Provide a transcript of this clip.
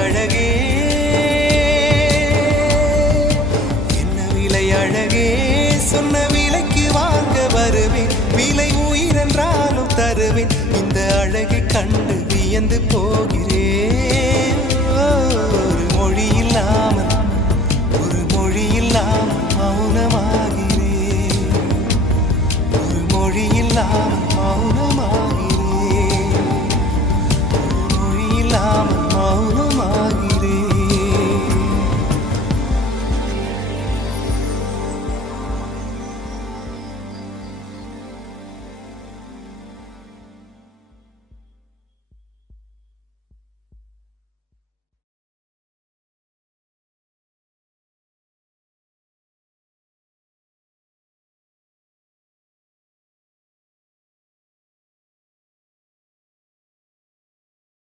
அழகே என்ன விலை அழகே சொன்ன விலைக்கு வாங்க வருவேன் விலை உயிரென்றாலும் தருவேன் இந்த அழகை கண்டு வியந்து போகிறேன் ஒரு மொழி இல்லாமல் மௌனமாகிறேன் ஒரு மொழி இல்லாமல் மௌனம்